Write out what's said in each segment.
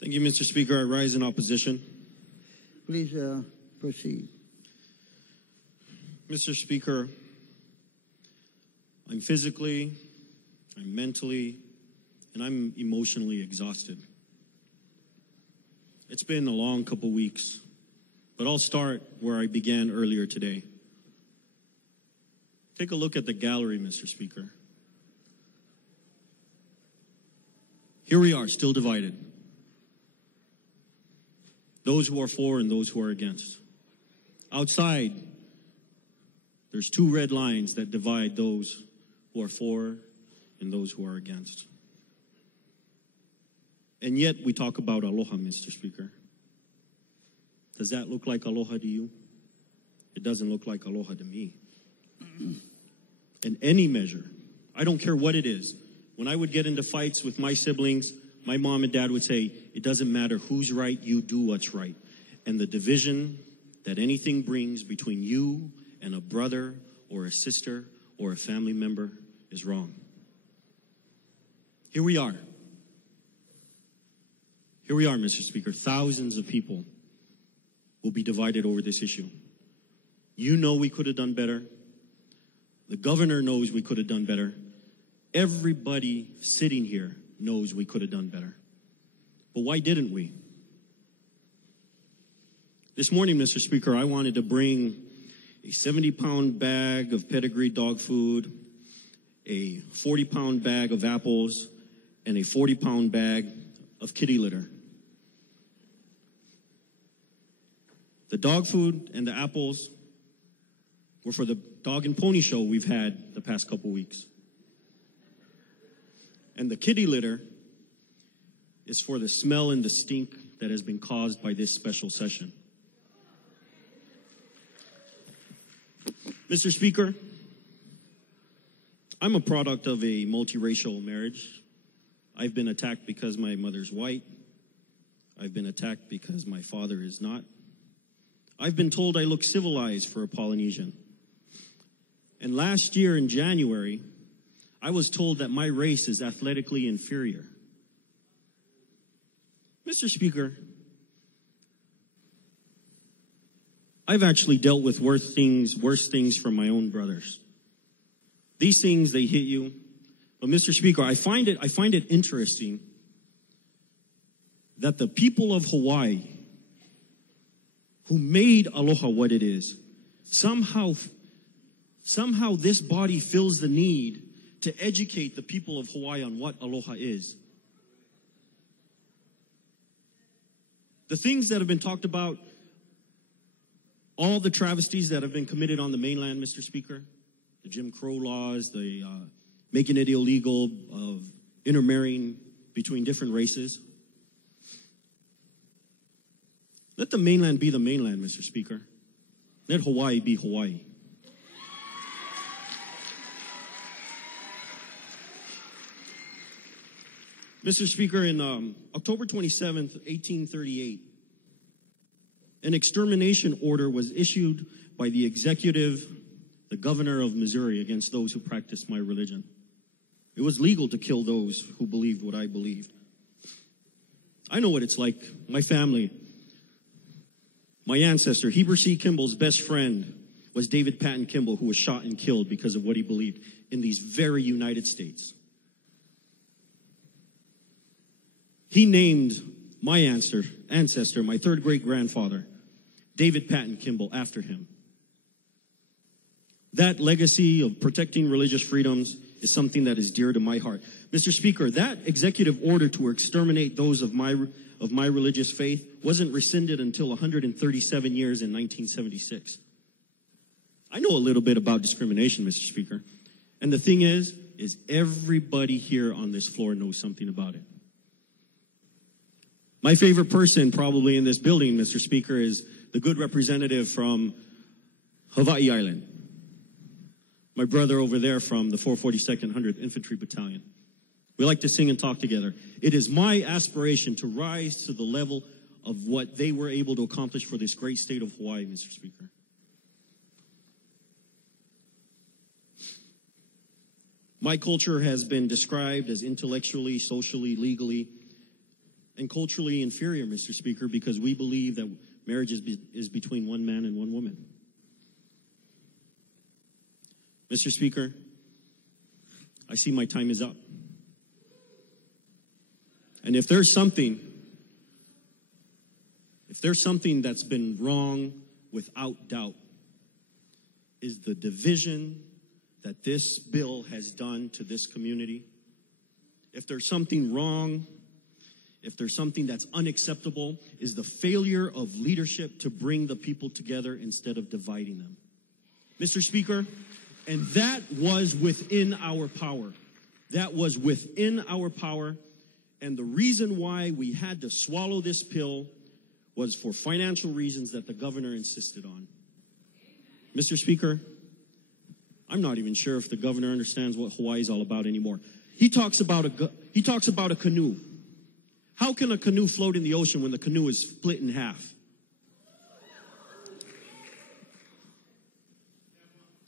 Thank you, Mr. Speaker. I rise in opposition. Please proceed. Mr. Speaker, I'm physically, I'm mentally, and I'm emotionally exhausted. It's been a long couple weeks, but I'll start where I began earlier today. Take a look at the gallery, Mr. Speaker. Here we are, still divided. Those who are for and those who are against. Outside, there's two red lines that divide those who are for and those who are against. And yet we talk about aloha, Mr. Speaker. Does that look like aloha to you? It doesn't look like aloha to me. In any measure, I don't care what it is. When I would get into fights with my siblings, my mom and dad would say, it doesn't matter who's right, you do what's right. And the division that anything brings between you and a brother or a sister or a family member is wrong. Here we are. Here we are, Mr. Speaker. Thousands of people will be divided over this issue. You know we could have done better. The governor knows we could have done better. Everybody sitting here knows we could have done better. But why didn't we? This morning, Mr. Speaker, I wanted to bring a 70-pound bag of pedigree dog food, a 40-pound bag of apples, and a 40-pound bag of kitty litter. The dog food and the apples were for the dog and pony show we've had the past couple weeks. And the kitty litter is for the smell and the stink that has been caused by this special session. Mr. Speaker, I'm a product of a multiracial marriage. I've been attacked because my mother's white. I've been attacked because my father is not. I've been told I look civilized for a Polynesian. And last year in January, I was told that my race is athletically inferior. Mr. Speaker, I've actually dealt with worse things from my own brothers. These things, they hit you. But Mr. Speaker, I find it interesting that the people of Hawaii, who made aloha what it is, somehow this body feels the need to educate the people of Hawaii on what aloha is. The things that have been talked about, all the travesties that have been committed on the mainland, Mr. Speaker, the Jim Crow laws, the making it illegal of intermarrying between different races. Let the mainland be the mainland, Mr. Speaker. Let Hawaii be Hawaii. Mr. Speaker, in October 27th, 1838, an extermination order was issued by the executive, the governor of Missouri, against those who practiced my religion. It was legal to kill those who believed what I believed. I know what it's like. My family, my ancestor, Heber C. Kimball's best friend was David Patton Kimball, who was shot and killed because of what he believed in these very United States. He named my ancestor, my third great-grandfather, David Patton Kimball, after him. That legacy of protecting religious freedoms is something that is dear to my heart. Mr. Speaker, that executive order to exterminate those of my religious faith wasn't rescinded until 137 years in 1976. I know a little bit about discrimination, Mr. Speaker. And the thing is everybody here on this floor knows something about it. My favorite person probably in this building, Mr. Speaker, is the good representative from Hawaii Island. My brother over there from the 442nd 100th Infantry Battalion. We like to sing and talk together. It is my aspiration to rise to the level of what they were able to accomplish for this great state of Hawaii, Mr. Speaker. My culture has been described as intellectually, socially, legally, and culturally inferior, Mr. Speaker, because we believe that marriage is between one man and one woman. Mr. Speaker, I see my time is up. And if there's something that's been wrong without doubt, is the division that this bill has done to this community. If there's something wrong, if there's something that's unacceptable, is the failure of leadership to bring the people together instead of dividing them. Mr. Speaker, and that was within our power. That was within our power. And the reason why we had to swallow this pill was for financial reasons that the governor insisted on. Mr. Speaker, I'm not even sure if the governor understands what Hawaii is all about anymore. He talks about a canoe. How can a canoe float in the ocean when the canoe is split in half?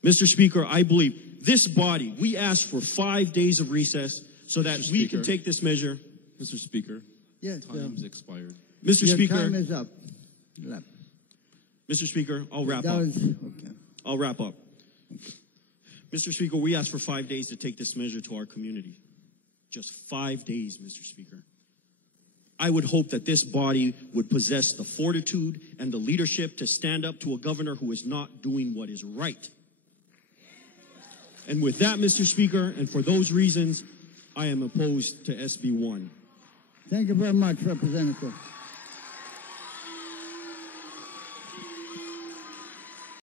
Mr. Speaker, I believe this body, we asked for 5 days of recess so that we can take this measure. Mr. Speaker, Yes. time's expired. Mr. Your Speaker, time is up. Mr. Speaker, I'll wrap That up. was, okay. I'll wrap up. Mr. Speaker, we asked for 5 days to take this measure to our community. Just 5 days, Mr. Speaker. I would hope that this body would possess the fortitude and the leadership to stand up to a governor who is not doing what is right. And with that, Mr. Speaker, and for those reasons, I am opposed to SB1. Thank you very much, Representative.